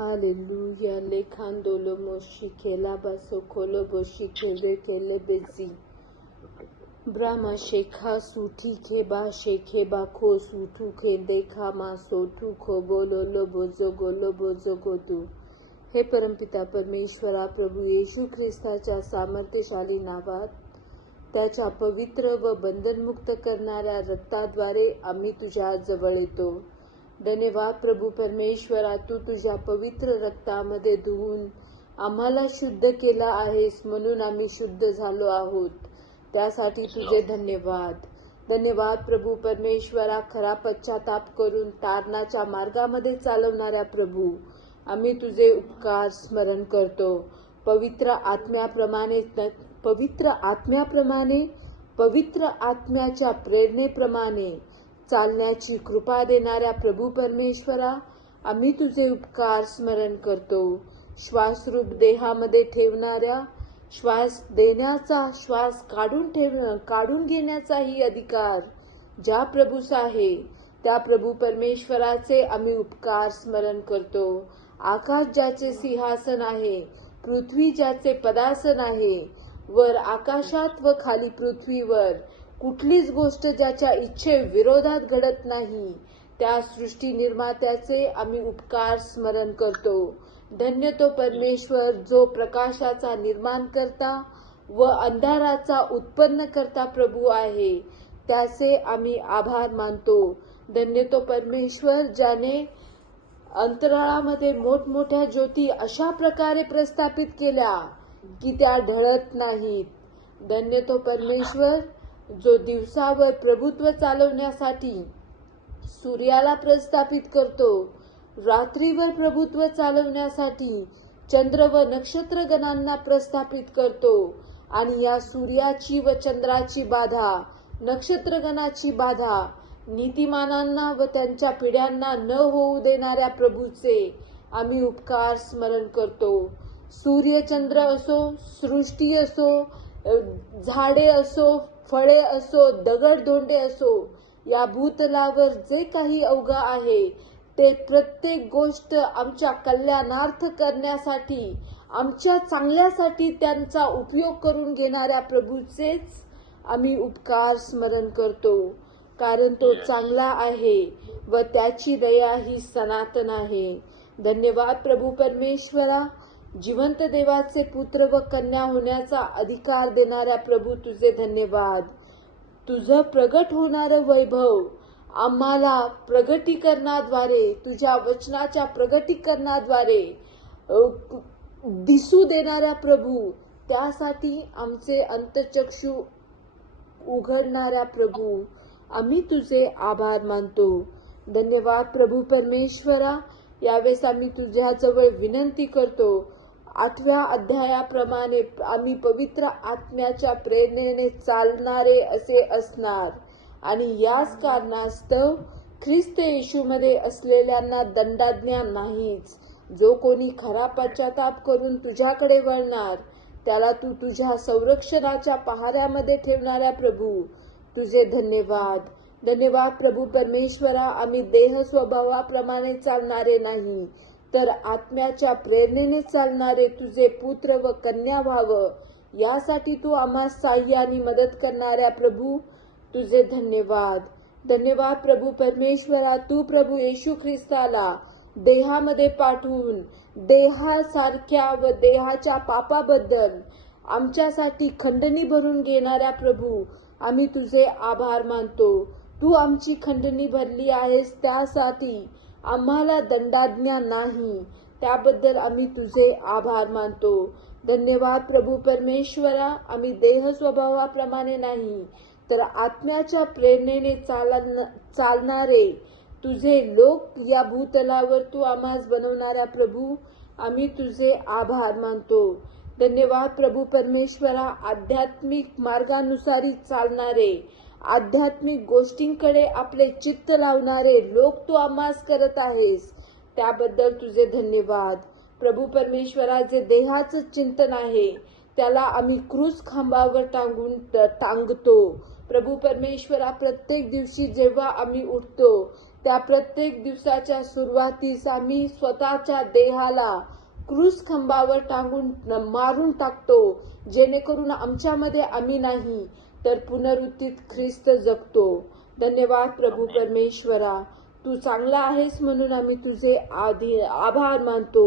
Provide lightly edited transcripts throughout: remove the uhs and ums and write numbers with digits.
Hallelujah. Lekandolo moshikela basokolo boshikele kele bezi. Brahma shekha suti keba shekeba ko sutu kende kama sotu खोबोलो बोजोगोलो बोजोगोदू. हे परमपिता परमेश्वरा प्रभू येशू ख्रिस्ताच्या सामर्थ्यशाली नावात त्याच्या पवित्र व बंधनमुक्त करणाऱ्या रक्ताद्वारे आम्ही तुझ्या जवळ येतो. धन्यवाद प्रभू परमेश्वरा, तू तुझ्या पवित्र रक्तामध्ये धुवून आम्हाला शुद्ध केला आहेस, म्हणून आम्ही शुद्ध झालो आहोत. त्यासाठी तुझे धन्यवाद. धन्यवाद प्रभू परमेश्वरा, खरा पश्चाताप करून तारणाच्या मार्गामध्ये चालवणाऱ्या प्रभू, आम्ही तुझे उपकार स्मरण करतो. पवित्र आत्म्याच्या प्रेरणेप्रमाणे चालण्याची कृपा देणाऱ्या प्रभू परमेश्वरा, आम्ही तुझे उपकार स्मरण करतो. श्वासरूप देहामध्ये ठेवणाऱ्या श्वास देण्याचा, श्वास काढून घेण्याचाही अधिकार ज्या प्रभूस आहे, त्या प्रभू परमेश्वराचे आम्ही उपकार स्मरण करतो. आकाश ज्याचे सिंहासन आहे, पृथ्वी ज्याचे पदासन आहे, वर आकाशात व खाली पृथ्वीवर कुठलीच गोष्ट ज्याच्या इच्छे विरोधात घडत नाही, त्या सृष्टी निर्मात्याचे आम्ही उपकार स्मरण करतो. धन्य तो परमेश्वर जो प्रकाशाचा निर्माण करता व अंधाराचा उत्पन्न करता प्रभू आहे, त्याचे आम्ही आभार मानतो. धन्य तो परमेश्वर ज्याने अंतराळामध्ये मोठमोठ्या ज्योती अशा प्रकारे प्रस्थापित केल्या की त्या ढळत नाहीत. धन्य तो परमेश्वर जो दिवसावर प्रभुत्व चालवण्यासाठी सूर्याला प्रस्थापित करतो, रात्रीवर प्रभुत्व चालवण्यासाठी चंद्र व नक्षत्रगणांना प्रस्थापित करतो, आणि या सूर्याची व चंद्राची बाधा, नक्षत्रगणाची बाधा नीतिमानांना व त्यांच्या पिढ्यांना न होऊ देणाऱ्या प्रभूचे आम्ही उपकार स्मरण करतो. सूर्य चंद्र असो, सृष्टी असो, झाडे असो, फळे असो, दगडधोंडे असो, या भूतलावर जे काही अवघ आहे, ते प्रत्येक गोष्ट आमच्या कल्याणार्थ करण्यासाठी, आमच्या चांगल्यासाठी त्यांचा उपयोग करून घेणाऱ्या प्रभूचेच आम्ही उपकार स्मरण करतो. कारण तो चांगला आहे व त्याची दया ही सनातन आहे. धन्यवाद प्रभू परमेश्वरा, जिवंत देवाचे पुत्र व कन्या होण्याचा अधिकार देणाऱ्या प्रभू, तुझे धन्यवाद. तुझं प्रगट होणारं वैभव आम्हाला प्रगटीकरणाद्वारे, तुझ्या वचनाच्या प्रगटीकरणाद्वारे दिसू देणाऱ्या प्रभू, त्यासाठी आमचे अंतःचक्षु उघडणाऱ्या प्रभू, आम्ही तुझे आभार मानतो. धन्यवाद प्रभू परमेश्वरा, यावेळेस आम्ही तुझ्याजवळ विनंती करतो. 8व्या अध्यायाप्रमाणे आम्ही पवित्र आत्म्याच्या प्रेरणेने चालणारे असे असणार, आणि याच कारणास्तव ख्रिस्त येशूमध्ये असलेल्यांना दंडाज्ञा नाहीच. जो कोणी खरा पश्चाताप करून तुझ्याकडे वळणार, त्याला तू तुझ्या संरक्षणाच्या पहाऱ्यामध्ये ठेवणाऱ्या प्रभू, तुझे धन्यवाद. धन्यवाद प्रभू परमेश्वरा, आम्ही देह स्वभावाप्रमाणे चालणारे नाही, तर आत्म्याच्या प्रेरणेने चालणारे तुझे पुत्र व कन्या व्हावं, यासाठी तू आम्हा सहाय्य आणि मदत करणाऱ्या प्रभू, तुझे धन्यवाद. धन्यवाद प्रभू परमेश्वरा, तू प्रभू येशू ख्रिस्ताला देहामध्ये पाठवून देहासारख्या व देहाच्या पापाबद्दल आमच्यासाठी खंडणी भरून घेणाऱ्या प्रभू, आम्ही तुझे आभार मानतो. तू आमची खंडणी भरली आहेस, त्यासाठी आम्हाला दंडाज्ञा नाही, त्याबद्दल आम्ही तुझे आभार मानतो. धन्यवाद प्रभू परमेश्वरा, आम्ही देह स्वभावाप्रमाणे नाही, तर आत्म्याच्या प्रेरणेने चालणारे तुझे लोक या भूतलावर तू आम्हास बनवणाऱ्या प्रभू, आम्ही तुझे आभार मानतो. धन्यवाद प्रभू परमेश्वरा, आध्यात्मिक मार्गानुसारी चालणारे, आध्यात्मिक गोष्टींकडे आपले चित्त लावणारे लोक तू आम्हास करत आहेस, त्याबद्दल तुझे धन्यवाद. प्रभू परमेश्वरा, जे देहाचं चिंतन आहे त्याला आम्ही क्रूस खांबावर टांगतो. प्रभू परमेश्वरा, प्रत्येक दिवशी जेव्हा आम्ही उठतो, त्या प्रत्येक दिवसाच्या सुरुवातीस आम्ही स्वतःच्या देहाला क्रूस खांबावर टांगून मारून टाकतो, जेणेकरून आमच्यामध्ये आम्ही नाही तर पुनरुत्थित ख्रिस्त जगतो. धन्यवाद प्रभू परमेश्वरा, तू चांगला आहेस म्हणून आम्ही तुझे आभार मानतो.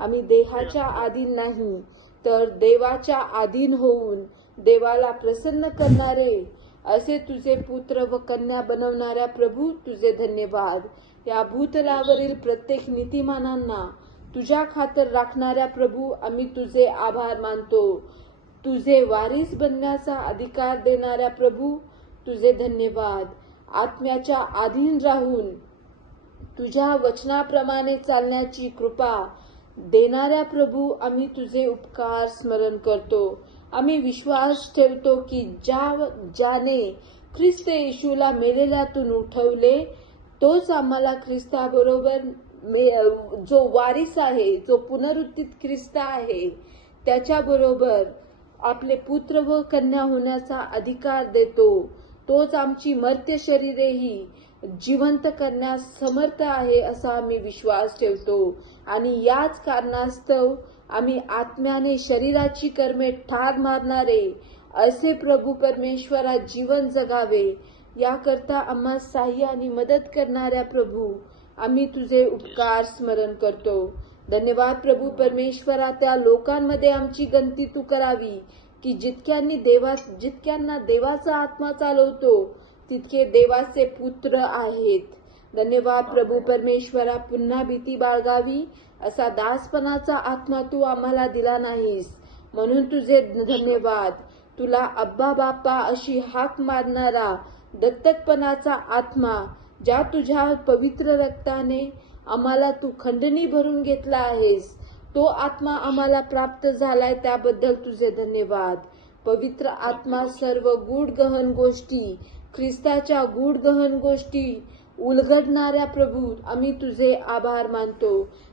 आम्ही देहाच्या अधीन नाही तर देवाच्या अधीन होऊन देवाला प्रसन्न करणारे असे तुझे पुत्र व कन्या बनवणाऱ्या प्रभू तुझे धन्यवाद. या भूतलावरील प्रत्येक नीतिमानांना तुझ्या खातर राखणाऱ्या प्रभू आम्ही तुझे आभार मानतो. तुझे वारीस बनण्याचा अधिकार देणाऱ्या प्रभू तुझे धन्यवाद. आत्म्याच्या अधीन राहून तुझ्या वचनाप्रमाणे चालण्याची कृपा देणाऱ्या प्रभू आम्ही तुझे उपकार स्मरण करतो. आम्ही विश्वास ठेवतो की ज्याने ख्रिस्त येशूला मेलेल्यातून उठवले तोच आम्हाला ख्रिस्ताबरोबर जो वारीस आहे, जो पुनरुत्थित ख्रिस्त आहे, त्याच्याबरोबर आपले पुत्र व कन्या होण्याचा अधिकार देतो. तोच आमची मर्त्य शरीरेही जिवंत करण्यास समर्थ आहे असा आम्ही विश्वास ठेवतो. आणि याच कारणास्तव आम्ही आत्म्याने शरीराची कर्मे ठार मारणारे असे प्रभू परमेश्वरा जीवन जगावे, याकरता आम्हा सहाय्य आणि मदत करणाऱ्या प्रभू आम्ही तुझे उपकार स्मरण करतो. धन्यवाद प्रभू परमेश्वरा, त्या लोकांमध्ये आमची गणती तू करावी की जितक्यांना देवाचा आत्मा चालवतो तितके देवाचे पुत्र आहेत. धन्यवाद प्रभू परमेश्वरा, पुन्हा भीती बाळगावी असा दासपणाचा आत्मा तू आम्हाला दिला नाहीस म्हणून तुझे धन्यवाद. तुला अब्बा बाप्पा अशी हाक मारणारा दत्तकपणाचा आत्मा ज्या तुझ्या पवित्र रक्ताने आम्हाला तू खंडणी भरून घेतला आहेस, तो आत्मा आम्हाला प्राप्त झालाय, त्याबद्दल तुझे धन्यवाद. पवित्र आत्मा सर्व गूढ गहन गोष्टी, ख्रिस्ताच्या गूढ गहन गोष्टी उलगडणाऱ्या प्रभू आम्ही तुझे आभार मानतो.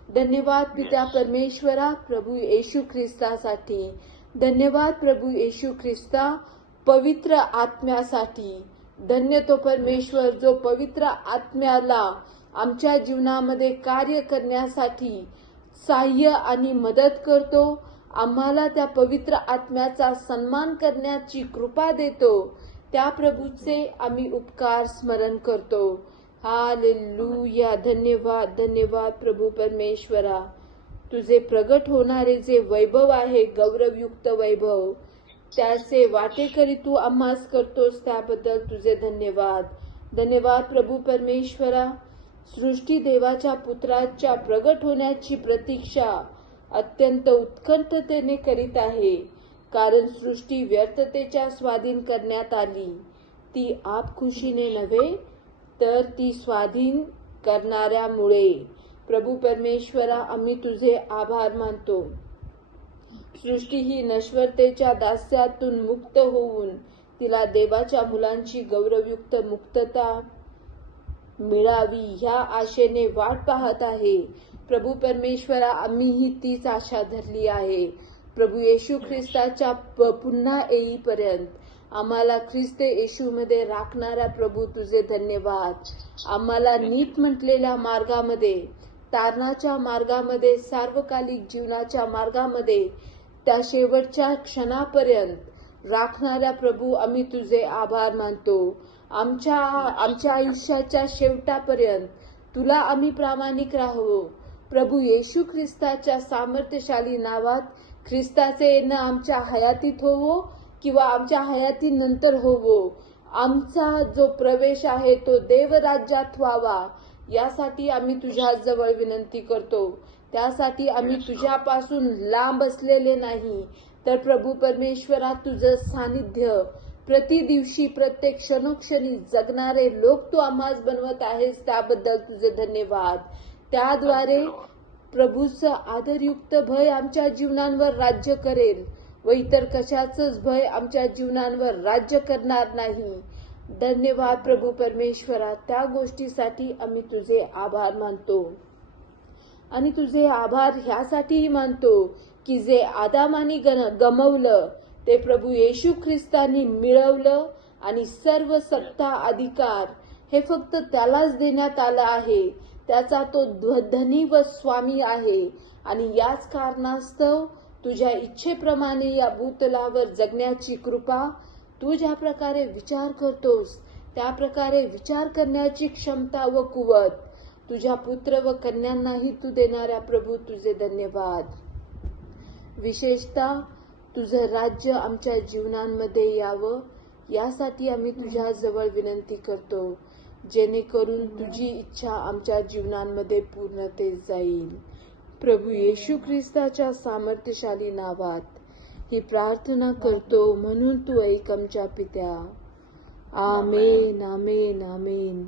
धन्यवाद पित्या परमेश्वरा प्रभू येशू ख्रिस्तासाठी. धन्यवाद प्रभू येशू ख्रिस्ता पवित्र आत्म्यासाठी. धन्य तो परमेश्वर जो पवित्र आत्म्याला आमच्या जीवनामध्ये कार्य करण्यासाठी सहाय्य आणि मदत करतो. आम्हाला त्या पवित्र आत्म्याचा सन्मान करण्याची कृपा देतो. त्या प्रभूचे आम्ही उपकार स्मरण करतो. हालेलुया. धन्यवाद धन्यवाद प्रभू परमेश्वरा. तुझे प्रगट होणारे जे वैभव आहे, गौरवयुक्त वैभव, त्याचे वाटेकरी तू आम्हास करतोस, त्याबद्दल तुझे धन्यवाद. धन्यवाद प्रभू परमेश्वरा. सृष्टी देवाच्या पुत्राच्या प्रगट होण्याची प्रतीक्षा अत्यंत उत्कंठतेने करीत आहे, कारण सृष्टी व्यर्थतेच्या स्वाधीन करण्यात आली. ती आपखुशीने नव्हे तर ती स्वाधीन करणाऱ्यामुळे. प्रभू परमेश्वरा आम्ही तुझे आभार मानतो. सृष्टी ही नश्वरतेच्या दास्यातून मुक्त होऊन तिला देवाच्या मुलांची गौरवयुक्त मुक्तता मिळावी ह्या आशेने वाट पाहत आहे. प्रभू परमेश्वरा आम्हीही तीच आशा धरली आहे. प्रभू येशू ख्रिस्ताच्या पुन्हा येईपर्यंत आम्हाला ख्रिस्त येशूमध्ये राखणाऱ्या प्रभू तुझे धन्यवाद. आम्हाला नीट म्हटलेल्या मार्गामध्ये, तारणाच्या मार्गामध्ये, सार्वकालिक जीवनाच्या मार्गामध्ये त्या शेवटच्या क्षणापर्यंत राखणाऱ्या प्रभू आम्ही तुझे आभार मानतो. आमच्या आयुष्याच्या शेवटापर्यंत तुला आम्ही प्रामाणिक राहावो. प्रभू येशू ख्रिस्ताच्या सामर्थ्यशाली नावात ख्रिस्ताचे येणं आमच्या हयातीत होवो किंवा आमच्या हयातीनंतर होवो. आमचा जो प्रवेश आहे तो देवराज्यात व्हावा, यासाठी आम्ही तुझ्याजवळ विनंती करतो. त्यासाठी आम्ही तुझ्यापासून लांब असलेले नाही, तर प्रभू परमेश्वरा तुझं सानिध्य प्रतिदिवशी प्रत्येक क्षणोक्षणी जगणारे लोक तू आम्हास बनवत आहेस, त्याबद्दल तुझे धन्यवाद. त्याद्वारे प्रभूचं आदरयुक्त भय आमच्या जीवनांवर राज्य करेल व इतर कशाचंच भय आमच्या जीवनांवर राज्य करणार नाही. धन्यवाद प्रभू परमेश्वरा. त्या गोष्टीसाठी आम्ही तुझे आभार मानतो. आणि तुझे आभार ह्यासाठीही मानतो की जे आदामानी गमवलं ते प्रभू येशू ख्रिस्तानी मिळवलं आणि सर्व सत्ता अधिकार हे फक्त त्यालाच देण्यात आलं आहे. त्याचा तो धनी व स्वामी आहे आणि याच कारणास्तव तुझ्या इच्छेप्रमाणे या भूतलावर जगण्याची कृपा, तू ज्या प्रकारे विचार करतोस त्या प्रकारे विचार करण्याची क्षमता व कुवत तुझ्या पुत्र व कन्यांनाही तू देणाऱ्या प्रभू तुझे धन्यवाद. विशेषतः तुझं राज्य आमच्या जीवनांमध्ये यावं यासाठी आम्ही तुझ्या जवळ विनंती करतो, जेणेकरून तुझी इच्छा आमच्या जीवनांमध्ये पूर्णतेस जाईल. प्रभू येशू ख्रिस्ताच्या सामर्थ्यशाली नावात ही प्रार्थना करतो, म्हणून तू ऐक आमच्या पित्या. आमेन, आमेन, आमेन.